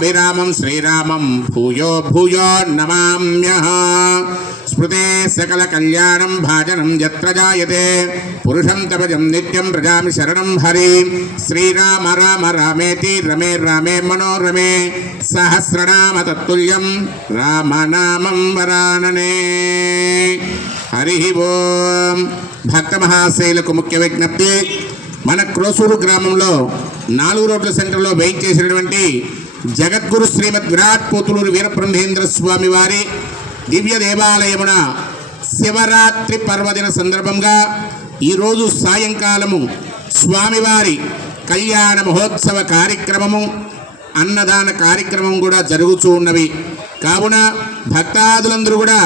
लोकाभिरामं श्रीरामं भूयो भूयो नमाम्यहम्। स्मृते सकल कल्याणं भाजनं यत्र जायते पुरुषं तपजं नित्यं प्रजामि शरणं हरि। श्रीराम राम रामेति रमे रामे मनोरमे सहस्रनाम तत्तुल्यं रामनामं वरानने। हरि ओं। భక్త మహాశైలకు ముఖ్య విజ్ఞప్తి, మన క్రోసూరు గ్రామంలో 4 రోడ్ల సెంటర్లో వేయించేసినటువంటి జగద్గురు శ్రీమద్ విరాట్ పోతులూరు వీరబ్రహ్మేంద్ర స్వామి వారి దివ్య దేవాలయమున శివరాత్రి పర్వదిన సందర్భంగా ఈరోజు సాయంకాలము స్వామివారి కళ్యాణ మహోత్సవ కార్యక్రమము, అన్నదాన కార్యక్రమం కూడా జరుగుతూ ఉన్నవి. కావున భక్తాదులందరూ కూడా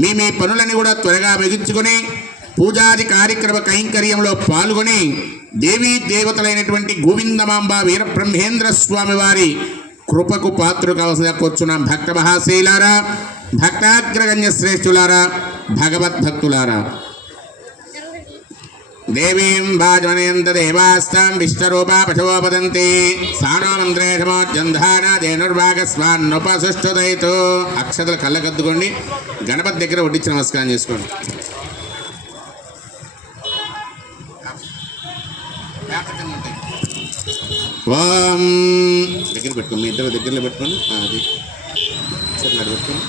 మీ పనులని కూడా త్వరగా ముగించుకొని పూజాది కార్యక్రమ కైంకర్యంలో పాల్గొని దేవీ దేవతలైనటువంటి గోవిందమాంబ వీరబ్రహ్మేంద్ర స్వామి వారి కృపకు పాత్ర కావాల్సిందిగా కూర్చున్నాం. భక్త మహాశైలారా, భక్తాగ్రగణ్య శ్రేష్ఠులారా, భగవద్భక్తులారా, దేవీం వాజమనయంత దేవాస్తాం విశ్వరూపా పశవోపదంతి సానోమంత్రేషమోజంధాన దేనుర్వాగస్వాన్నోపసుష్ఠుదైతో. అక్షతలు కళ్ళకద్దుకోండి, గణపతి దగ్గర వడ్డించి నమస్కారం చేసుకోండి. ఓం దగ్గర పెట్టుకోండి, మీ ఇద్దరు దగ్గరలో పెట్టుకోండి. అది చెట్లు పెట్టుకోండి,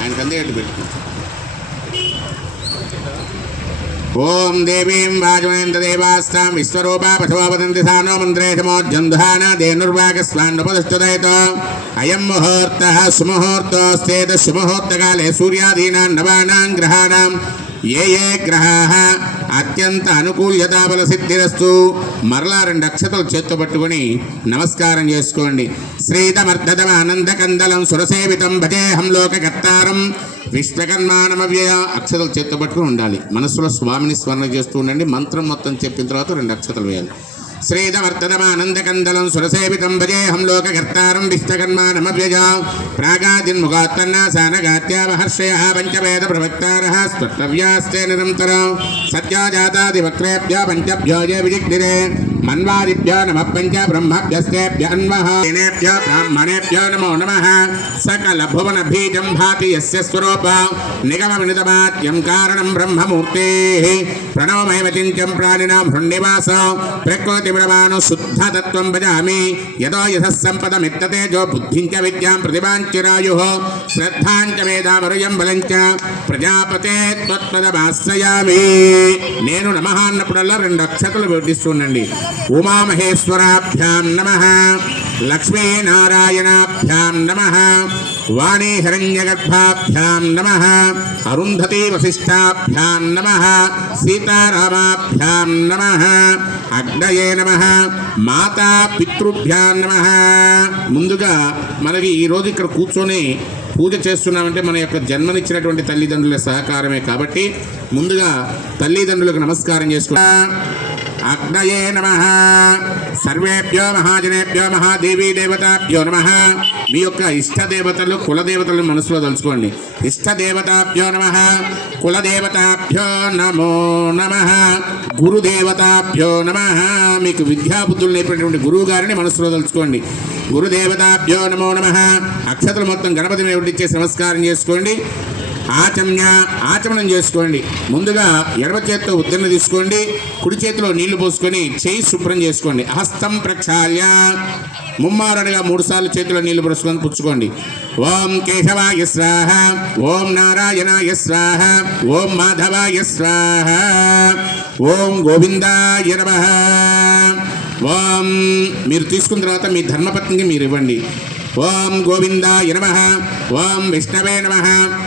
ఆయనకు అందే ఎట్టు పెట్టుకోండి. ఓం దేవీం వాజమయంత దేవాస్తాం విశ్వరూపా పశవోపదంతి సానో మంత్రేషమోజంధాన దేనుర్వాగస్వాన్నోపసుష్ఠుదైతో. అయం ముహూర్తః సుముహూర్తోస్తేత సుముహూర్తకాలే సూర్యాదీనాం నవానాం గ్రహాణాం ఏ గ్రహాः అత్యంత అనుకూల్యతాబల సిద్ధిరస్తు. మరలా 2 అక్షతలు చేత్తో పట్టుకొని నమస్కారం చేసుకోండి. శ్రీతమర్ధతమ ఆనందకందలం సురసేవితం భజేహం లోకకర్తారం విశ్వకర్మానమవ్యయ. అక్షతలు చేత్తో పట్టుకుని ఉండాలి, మనస్సులో స్వామిని స్మరణ చేస్తూ ఉండండి. మంత్రం మొత్తం చెప్పిన తర్వాత 2 అక్షతలు వేయాలి. శ్రీతమర్ధతమానందకందలం సురసేవితం భజేహం లోకకర్తారం విశ్వకర్మానమవ్యయ. ప్రాగాదిన్ముఖాత్తన్నాసానగాత్యా మహర్షయ పంచవేద ప్రవక్తారః స్తోత్రవ్యాస్తే నిరంతరం. సత్యాజాతాదివక్త్రేభ్యో పంచభ్యో ఏ విజిగ్నిరే మన్వాదిభ్యో నమః పంచ బ్రహ్మభ్యస్తేభ్య అన్వః. జనేభ్యో బ్రాహ్మణేభ్యో నమో నమః. సకల భువన బీజం భాతి యస్య స్వరూప నిగమ వినితమాద్యం కారణం బ్రహ్మమూర్తేః. ప్రణవమయమచింత్యం ప్రాణినాం హృన్నివాస ప్రకృతిమిడమాను శుద్ధ తత్వం భజామి. యదో యశః సంపదమిత్తతేజో బుద్ధించ విద్యాం ప్రతిభాంచిరాయుః శ్రద్ధాంచ మేధావరుయం బలంచ ప్రజాపతే త్వత్పదమాశ్రయామి. నేను నమః అన్నప్పుడల్లా 2 అక్షతలు వడ్డిస్తుండండి. ఉమామహేశ్వరాభ్యాం నమః, లక్ష్మీనారాయణాభ్యాం నమః, వాణీ హిరణ్యగర్భాభ్యాం నమః, అరుంధతీ వశిష్ఠాభ్యాం నమః, సీతారామాభ్యాం నమః, అగ్నయే నమః, మాతా పితృభ్యాం నమః. ముందుగా మనకి ఈరోజు ఇక్కడ కూర్చొని పూజ చేస్తున్నామంటే మన యొక్క జన్మనిచ్చినటువంటి తల్లిదండ్రుల సహకారమే. కాబట్టి ముందుగా తల్లిదండ్రులకు నమస్కారం చేసుకుంటాం. అగ్నయే నమః. సర్వేభ్యో మహాజనేభ్యో మహాదేవీ దేవతాభ్యో నమః. మీ యొక్క ఇష్టదేవతలు కులదేవతలను మనసులో తలుచుకోండి. ఇష్టదేవతాభ్యో నమః, కులదేవతాభ్యో నమో నమః, గురుదేవతాభ్యో నమః. మీకు విద్యాబుద్ధులు నేర్పేటువంటి గురువు గారిని మనసులో తలుచుకోండి. గురుదేవతాభ్యో నమో నమః. అక్షతలు మొత్తం గణపతి మీద వడ్డించేసి నమస్కారం చేసుకోండి. ఆచమనం చేసుకోండి. ముందుగా ఎడమ చేతితో ఉద్దరణ తీసుకోండి, కుడి చేతిలో నీళ్లు పోసుకొని చేయి శుభ్రం చేసుకోండి. హస్తం ప్రక్షాళ్య ముమ్మారుడుగా 3 సార్లు చేతిలో నీళ్లు పోసుకొని పుచ్చుకోండి. ఓం కేశవాయ స్వాహ, ఓం నారాయణాయ స్వాహ, ఓం మాధవాయ స్వాహ, ఓం గోవిందాయ నమః. ఓం మీరు తీసుకున్న తర్వాత మీ ధర్మపత్నికి మీరు ఇవ్వండి. ఓం గోవిందాయ నమః, ఓం విష్ణవే నమః,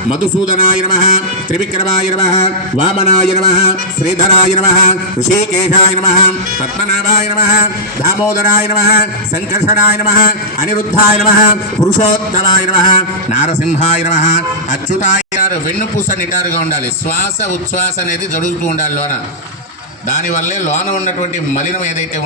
మధుసూదనాయ నమః, త్రివిక్రమాయ నమః, వామనాయ నమః, శ్రీధరాయ నమః, ఋషికేశాయ నమః, పద్మనాభాయ నమః, దామోదరాయ నమః, సంకర్షణాయ నమః, అనిరుద్ధాయ నమః, పురుషోత్తమాయ నమః, నారసింహాయ నమః, అచ్యుతాయ. వెన్నుపూస నిటారుగా ఉండాలి. శ్వాస ఉచ్ఛ్వాస అనేది జరుగుతూ ఉండాలి లోన. దానివల్లే లోన ఉన్నటువంటి మలినం ఏదైతే